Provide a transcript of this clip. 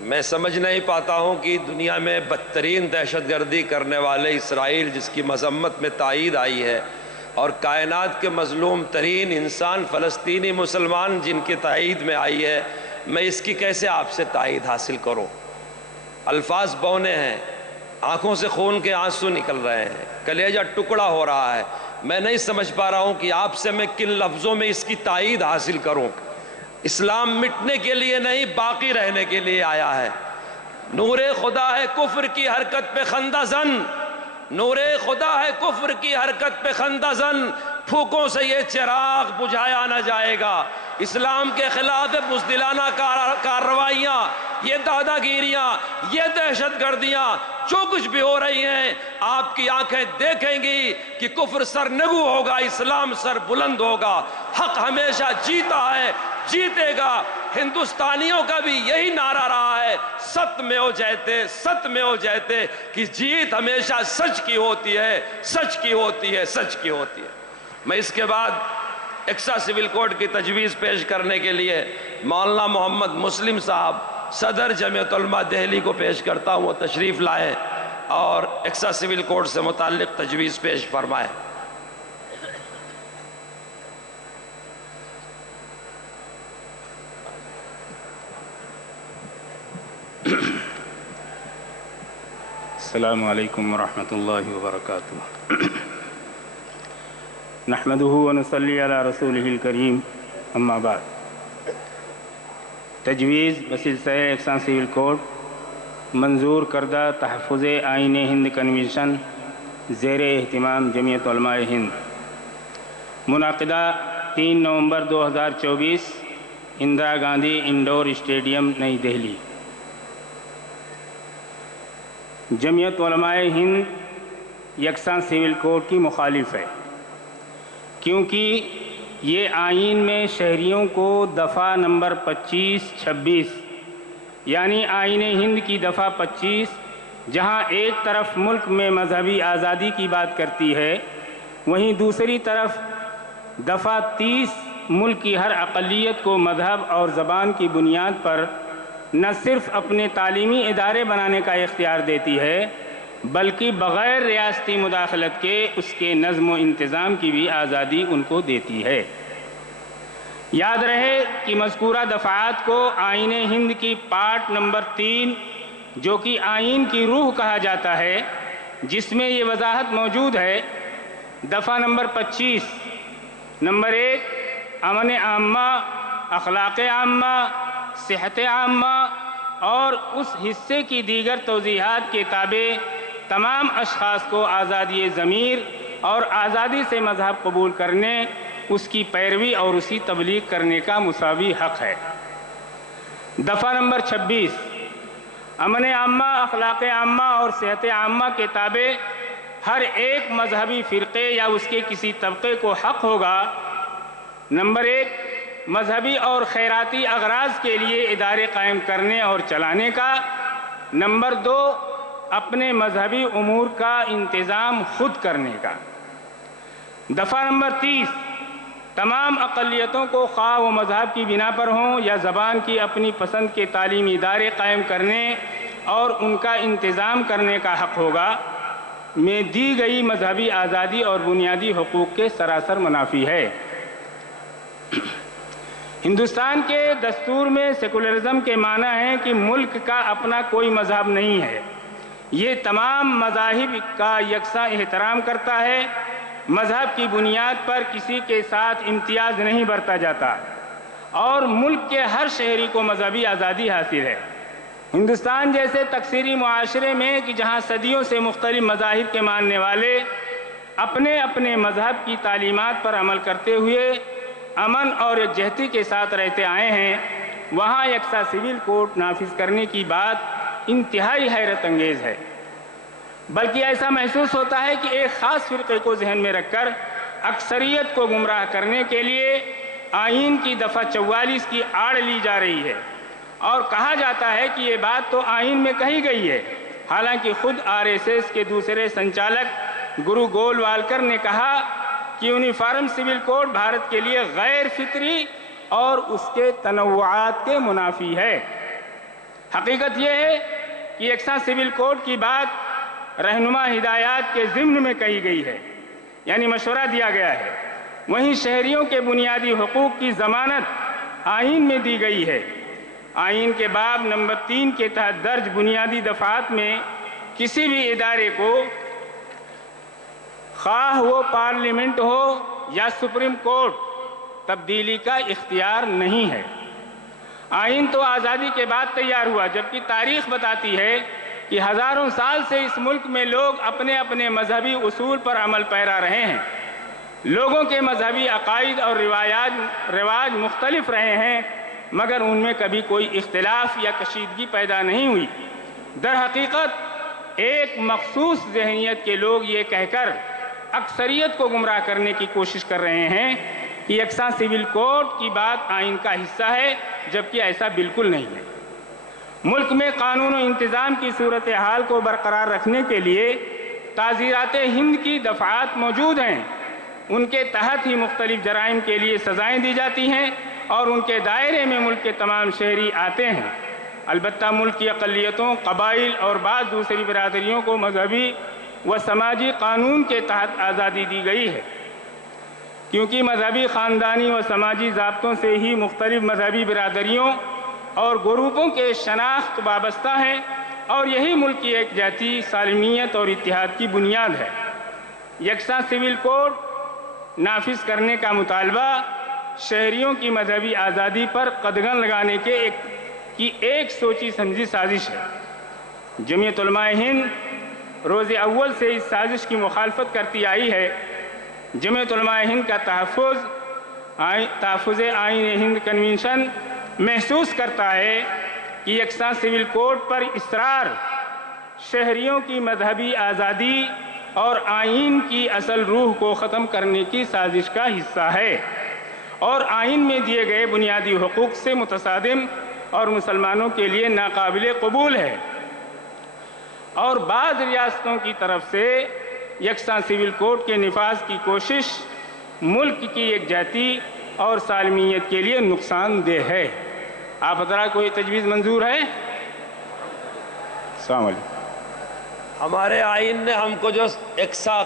میں سمجھ نہیں پاتا ہوں کہ دنیا میں بدترین دہشت گردی کرنے والے اسرائیل، جس کی مذمت میں تائید آئی ہے، اور کائنات کے مظلوم ترین انسان فلسطینی مسلمان جن کی تائید میں آئی ہے، میں اس کی کیسے آپ سے تائید حاصل کروں؟ الفاظ بونے ہیں، آنکھوں سے خون کے آنسو نکل رہے ہیں، کلیجہ ٹکڑا ہو رہا ہے۔ میں نہیں سمجھ پا رہا ہوں کہ آپ سے میں کن لفظوں میں اس کی تائید حاصل کروں۔ اسلام مٹنے کے لیے نہیں، باقی رہنے کے لیے آیا ہے۔ نور خدا ہے کفر کی حرکت پہ خندہ زن، نور خدا ہے کفر کی حرکت پہ خندہ زن، پھوکوں سے یہ چراغ بجھایا نہ جائے گا۔ اسلام کے خلاف بزدلانہ کارروائیاں، یہ دادا گیریاں، یہ دہشت گردیاں جو کچھ بھی ہو رہی ہیں، آپ کی آنکھیں دیکھیں گی کہ کفر سرنگو ہوگا، اسلام سر بلند ہوگا۔ حق ہمیشہ جیتا ہے، جیتے گا۔ ہندوستانیوں کا بھی یہی نعرہ رہا ہے، ست میں ہو جیتے، ست میں ہو جیتے، کہ جیت ہمیشہ سچ کی ہوتی ہے، سچ کی ہوتی ہے، سچ کی ہوتی ہے۔ میں اس کے بعد ایکسا سول کوڈ کی تجویز پیش کرنے کے لیے مولانا محمد مسلم صاحب صدر جمعیت علماء دہلی کو پیش کرتا ہوں، وہ تشریف لائیں اور ایکسا سول کوڈ سے متعلق تجویز پیش فرمائیں۔ السلام علیکم ورحمۃ اللہ وبرکاتہ۔ نحمده ونصلی علی رسولہ الکریم، اما بعد۔ تجویز بسلسلہ یکساں سول کوڈ منظور کردہ تحفظ آئین ہند کنونشن زیر اہتمام جمعیت علماء ہند، منعقدہ 3 نومبر 2024 اندرا گاندھی انڈور اسٹیڈیم نئی دہلی۔ جمعیت علماء ہند یکساں سول کوڈ کی مخالف ہے، کیونکہ یہ آئین میں شہریوں کو دفعہ نمبر 25، 26 یعنی آئین ہند کی دفعہ 25 جہاں ایک طرف ملک میں مذہبی آزادی کی بات کرتی ہے، وہیں دوسری طرف دفعہ 30 ملک کی ہر اقلیت کو مذہب اور زبان کی بنیاد پر نہ صرف اپنے تعلیمی ادارے بنانے کا اختیار دیتی ہے، بلکہ بغیر ریاستی مداخلت کے اس کے نظم و انتظام کی بھی آزادی ان کو دیتی ہے۔ یاد رہے کہ مذکورہ دفعات کو آئین ہند کی پارٹ نمبر 3، جو کہ آئین کی روح کہا جاتا ہے، جس میں یہ وضاحت موجود ہے۔ دفعہ نمبر 25، نمبر 1، امن عامہ، اخلاق عامہ، صحت عامہ اور اس حصے کی دیگر توضیحات کے تابع تمام اشخاص کو آزادی ضمیر اور آزادی سے مذہب قبول کرنے، اس کی پیروی اور اسی تبلیغ کرنے کا مساوی حق ہے۔ دفعہ نمبر 26، امن عامہ، اخلاق عامہ اور صحت عامہ کے تابع ہر ایک مذہبی فرقے یا اس کے کسی طبقے کو حق ہوگا: نمبر 1، مذہبی اور خیراتی اغراض کے لیے ادارے قائم کرنے اور چلانے کا، نمبر 2، اپنے مذہبی امور کا انتظام خود کرنے کا۔ دفعہ نمبر 30، تمام اقلیتوں کو خواہ و مذہب کی بنا پر ہوں یا زبان کی اپنی پسند کے تعلیمی ادارے قائم کرنے اور ان کا انتظام کرنے کا حق ہوگا، میں دی گئی مذہبی آزادی اور بنیادی حقوق کے سراسر منافی ہے۔ ہندوستان کے دستور میں سیکولرزم کے معنی ہے کہ ملک کا اپنا کوئی مذہب نہیں ہے، یہ تمام مذاہب کا یکساں احترام کرتا ہے، مذہب کی بنیاد پر کسی کے ساتھ امتیاز نہیں برتا جاتا، اور ملک کے ہر شہری کو مذہبی آزادی حاصل ہے۔ ہندوستان جیسے تکثیری معاشرے میں کہ جہاں صدیوں سے مختلف مذاہب کے ماننے والے اپنے اپنے مذہب کی تعلیمات پر عمل کرتے ہوئے امن اور یکجہتی کے ساتھ رہتے آئے ہیں، وہاں یکساں سول کوڈ نافذ کرنے کی بات انتہائی حیرت انگیز ہے۔ بلکہ ایسا محسوس ہوتا ہے کہ ایک خاص فرقے کو ذہن میں رکھ کر اکثریت کو گمراہ کرنے کے لیے آئین کی دفعہ 44 کی آڑ لی جا رہی ہے، اور کہا جاتا ہے کہ یہ بات تو آئین میں کہی گئی ہے، حالانکہ خود RSS کے دوسرے سنچالک گرو گول والکر نے کہا کہ یونیفارم سول کوڈ بھارت کے لیے غیر فطری اور اس کے تنوعات کے منافی ہے۔ حقیقت یہ ہے کہ یکساں سول کوڈ کی بات رہنما ہدایات کے ضمن میں کہی گئی ہے، یعنی مشورہ دیا گیا ہے، وہیں شہریوں کے بنیادی حقوق کی ضمانت آئین میں دی گئی ہے۔ آئین کے باب نمبر 3 کے تحت درج بنیادی دفعات میں کسی بھی ادارے کو، خواہ وہ پارلیمنٹ ہو یا سپریم کورٹ، تبدیلی کا اختیار نہیں ہے۔ آئین تو آزادی کے بعد تیار ہوا، جبکہ تاریخ بتاتی ہے کہ ہزاروں سال سے اس ملک میں لوگ اپنے اپنے مذہبی اصول پر عمل پیرا رہے ہیں۔ لوگوں کے مذہبی عقائد اور رواج مختلف رہے ہیں، مگر ان میں کبھی کوئی اختلاف یا کشیدگی پیدا نہیں ہوئی۔ در حقیقت ایک مخصوص ذہنیت کے لوگ یہ کہہ کر اکثریت کو گمراہ کرنے کی کوشش کر رہے ہیں کہ یکساں سول کوڈ کی بات آئین کا حصہ ہے، جبکہ ایسا بالکل نہیں ہے۔ ملک میں قانون و انتظام کی صورتحال کو برقرار رکھنے کے لیے تعزیرات ہند کی دفعات موجود ہیں۔ ان کے تحت ہی مختلف جرائم کے لیے سزائیں دی جاتی ہیں اور ان کے دائرے میں ملک کے تمام شہری آتے ہیں۔ البتہ ملک کی اقلیتوں، قبائل اور بعض دوسری برادریوں کو مذہبی و سماجی قانون کے تحت آزادی دی گئی ہے، کیونکہ مذہبی، خاندانی و سماجی ضابطوں سے ہی مختلف مذہبی برادریوں اور گروپوں کے شناخت وابستہ ہے، اور یہی ملک کی ایک جاتی، سالمیت اور اتحاد کی بنیاد ہے۔ یکساں سول کوڈ نافذ کرنے کا مطالبہ شہریوں کی مذہبی آزادی پر قدغن لگانے کی ایک سوچی سمجھی سازش ہے۔ جمعیت علماء ہند روز اول سے اس سازش کی مخالفت کرتی آئی ہے۔ جمعیت علماء ہند کا تحفظ آئین ہند کنونشن محسوس کرتا ہے کہ یکساں سول کوڈ پر اصرار شہریوں کی مذہبی آزادی اور آئین کی اصل روح کو ختم کرنے کی سازش کا حصہ ہے، اور آئین میں دیے گئے بنیادی حقوق سے متصادم اور مسلمانوں کے لیے ناقابل قبول ہے۔ اور بعض ریاستوں کی طرف سے یکساں سول کوڈ کے نفاذ کی کوشش ملک کی یکجہتی اور سالمیت کے لیے نقصان دہ ہے۔ آپ حضرات کو یہ تجویز منظور ہے؟ السلام علیکم۔ ہمارے آئین نے ہم کو جو یکساں